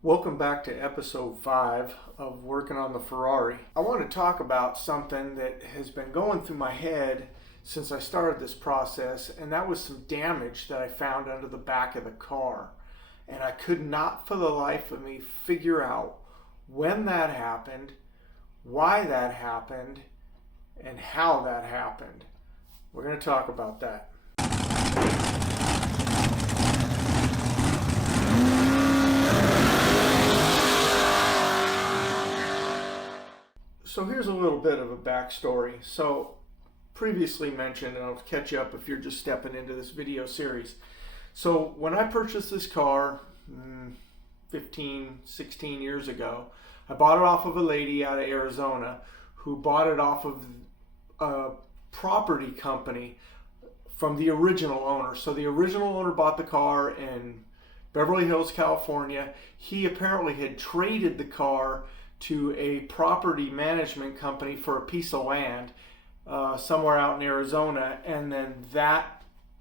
Welcome back to episode 5 of Working on the Ferrari. I want to talk about something that has been going through my head since I started this process, and that was some damage that I found under the back of the car. And I could not for the life of me figure out when that happened, why that happened, and how that happened. We're going to talk about that. So here's a little bit of a backstory. So previously mentioned, and I'll catch you up if you're just stepping into this video series. So when I purchased this car 15, 16 years ago, I bought it off of a lady out of Arizona who bought it off of a property company from the original owner. So the original owner bought the car in Beverly Hills, California. He apparently had traded the car to a property management company for a piece of land somewhere out in Arizona, and then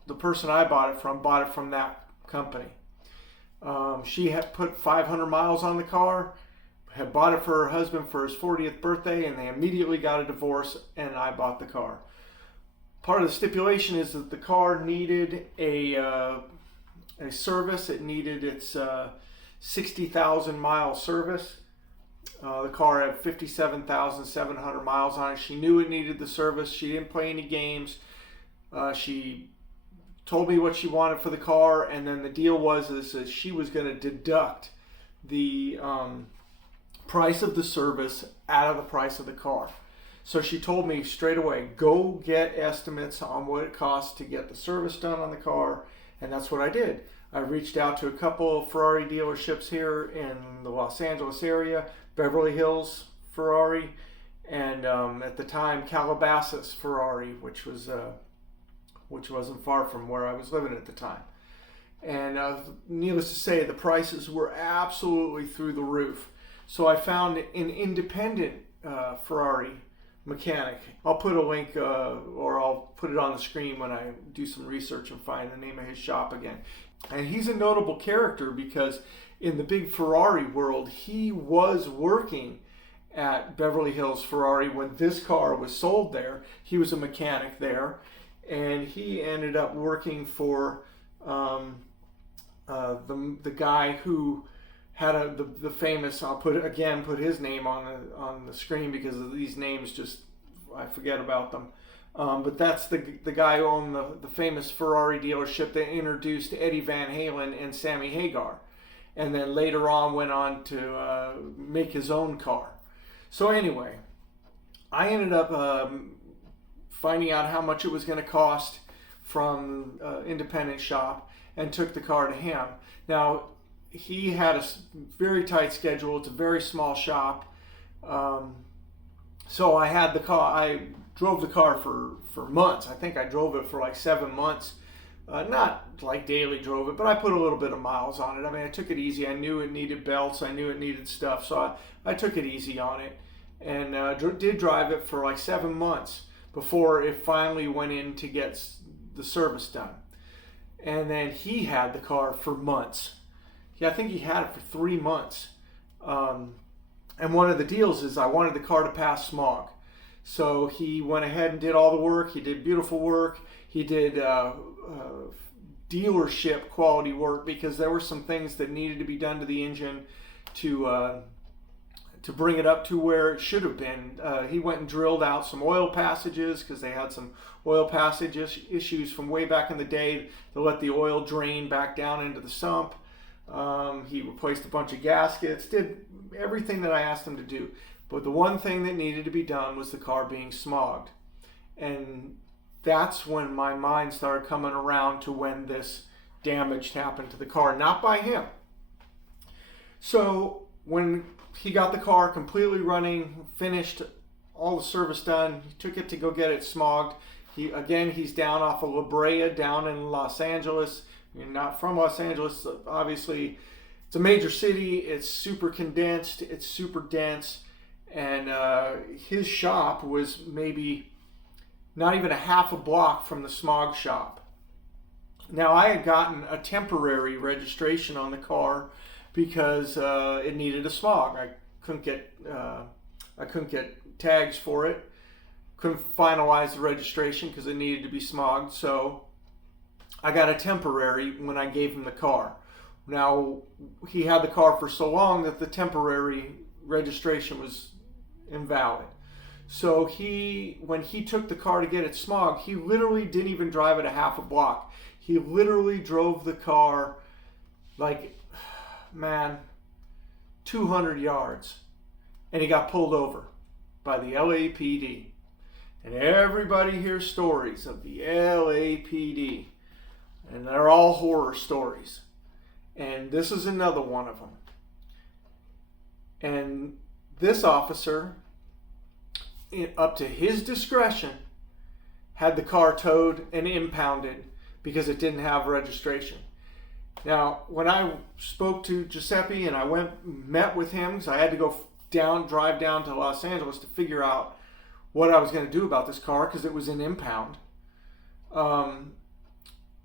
the person I bought it from that company. She had put 500 miles on the car, had bought it for her husband for his 40th birthday, and they immediately got a divorce, and I bought the car. Part of the stipulation is that the car needed a service. It needed its 60,000 mile service. The car had 57,700 miles on it. She knew it needed the service. She didn't play any games. She told me what she wanted for the car, and then the deal was that she was going to deduct the price of the service out of the price of the car. So she told me straight away, go get estimates on what it costs to get the service done on the car, and that's what I did. I reached out to a couple of Ferrari dealerships here in the Los Angeles area, Beverly Hills Ferrari, and at the time Calabasas Ferrari, which wasn't far from where I was living at the time. And needless to say, the prices were absolutely through the roof. So I found an independent Ferrari mechanic. I'll put a link or I'll put it on the screen when I do some research and find the name of his shop again. And he's a notable character because in the big Ferrari world, he was working at Beverly Hills Ferrari when this car was sold there. He was a mechanic there, and he ended up working for the guy who had the famous. I'll put his name on the screen because of these names, just I forget about them. But that's the guy who owned the famous Ferrari dealership that introduced Eddie Van Halen and Sammy Hagar, and then later on went on to make his own car. So anyway, I ended up finding out how much it was going to cost from independent shop and took the car to him. Now, he had a very tight schedule. It's a very small shop. So I had the car. I drove the car for months. I think I drove it for like 7 months. Not like daily drove it, but I put a little bit of miles on it. I mean, I took it easy. I knew it needed belts. I knew it needed stuff. So I took it easy on it and did drive it for like 7 months before it finally went in to get the service done. And then he had the car for months. Yeah, I think he had it for 3 months. And one of the deals is I wanted the car to pass smog. So he went ahead and did all the work. He did beautiful work. He did dealership quality work because there were some things that needed to be done to the engine to bring it up to where it should have been. He went and drilled out some oil passages because they had some oil passage issues from way back in the day to let the oil drain back down into the sump. He replaced a bunch of gaskets, did everything that I asked him to do. But the one thing that needed to be done was the car being smogged. And that's when my mind started coming around to when this damage happened to the car, not by him. So when he got the car completely running, finished all the service done, he took it to go get it smogged. He's down off of La Brea, down in Los Angeles. You're not from Los Angeles, obviously. It's a major city. It's super condensed. It's super dense. And his shop was maybe not even a half a block from the smog shop. Now, I had gotten a temporary registration on the car because it needed a smog. I couldn't get tags for it. Couldn't finalize the registration because it needed to be smogged. So I got a temporary when I gave him the car. Now, he had the car for so long that the temporary registration was invalid. So when he took the car to get it smogged, he literally didn't even drive it a half a block. He literally drove the car like, man, 200 yards. And he got pulled over by the LAPD. And everybody hears stories of the LAPD. And they're all horror stories. And this is another one of them. And this officer, up to his discretion, had the car towed and impounded because it didn't have registration. Now, when I spoke to Giuseppe and I met with him, because I had to drive down to Los Angeles to figure out what I was going to do about this car because it was an impound.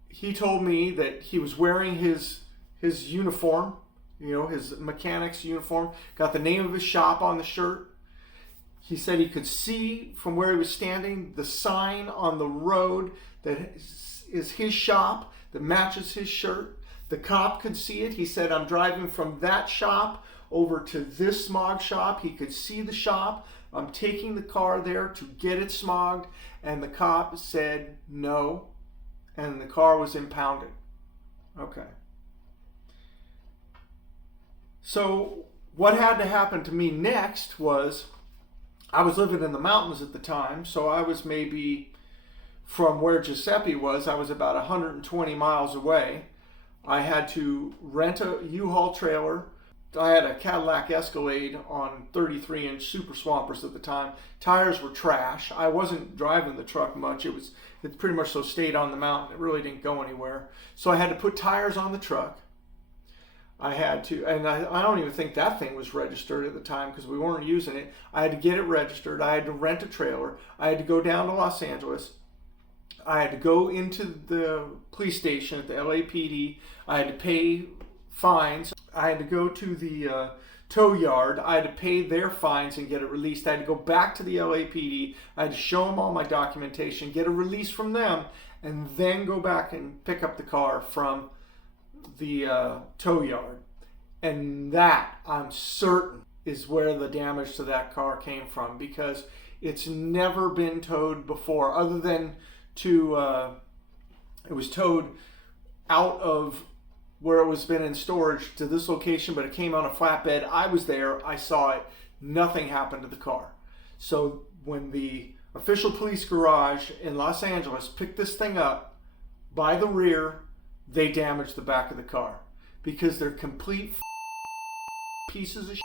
He told me that he was wearing his uniform, his mechanic's uniform, got the name of his shop on the shirt. He said he could see from where he was standing the sign on the road that is his shop that matches his shirt. The cop could see it. He said, I'm driving from that shop over to this smog shop. He could see the shop. I'm taking the car there to get it smogged. And the cop said no. And the car was impounded. Okay. So what had to happen to me next was, I was living in the mountains at the time, so I was maybe from where Giuseppe was, I was about 120 miles away. I had to rent a U-Haul trailer. I had a Cadillac Escalade on 33-inch Super Swampers at the time. Tires were trash. I wasn't driving the truck much. It pretty much so stayed on the mountain. It really didn't go anywhere. So I had to put tires on the truck. I had to, and I don't even think that thing was registered at the time because we weren't using it. I had to get it registered. I had to rent a trailer. I had to go down to Los Angeles. I had to go into the police station at the LAPD. I had to pay fines. I had to go to the tow yard. I had to pay their fines and get it released. I had to go back to the LAPD. I had to show them all my documentation, get a release from them, and then go back and pick up the car from the tow yard. And that, I'm certain, is where the damage to that car came from, because it's never been towed before, other than it was towed out of where it was been in storage to this location, but it came on a flatbed. I was there, I saw it, nothing happened to the car. So when the official police garage in Los Angeles picked this thing up by the rear, they damaged the back of the car because they're complete pieces of shit.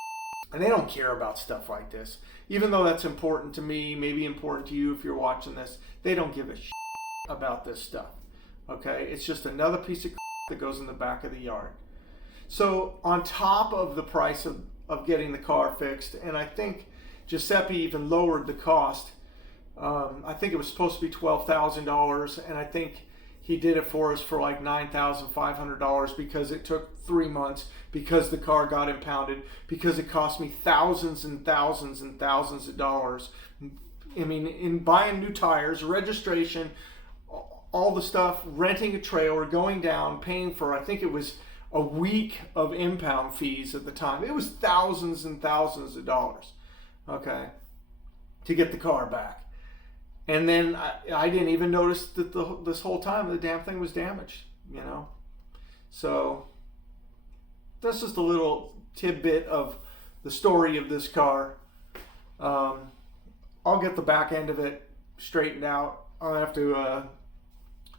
And they don't care about stuff like this. Even though that's important to me, maybe important to you if you're watching this, they don't give a shit about this stuff. Okay? It's just another piece of that goes in the back of the yard. So on top of the price of getting the car fixed, and I think Giuseppe even lowered the cost. I think it was supposed to be $12,000, and I think he did it for us for like $9,500 because it took 3 months, because the car got impounded, because it cost me thousands and thousands and thousands of dollars. I mean, in buying new tires, registration, all the stuff, renting a trailer, going down, paying for, I think it was a week of impound fees at the time. It was thousands and thousands of dollars, okay, to get the car back. And then I didn't even notice that this whole time the damn thing was damaged, So that's just a little tidbit of the story of this car. I'll get the back end of it straightened out. I'll have to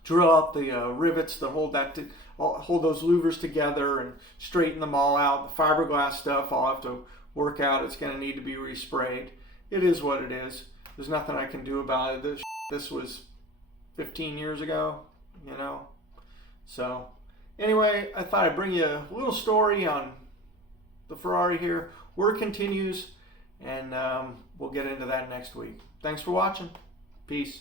drill out the rivets to hold those louvers together and straighten them all out. The fiberglass stuff I'll have to work out. It's going to need to be resprayed. It is what it is. There's nothing I can do about it. This was 15 years ago, So anyway, I thought I'd bring you a little story on the Ferrari here. Work continues, and we'll get into that next week. Thanks for watching. Peace.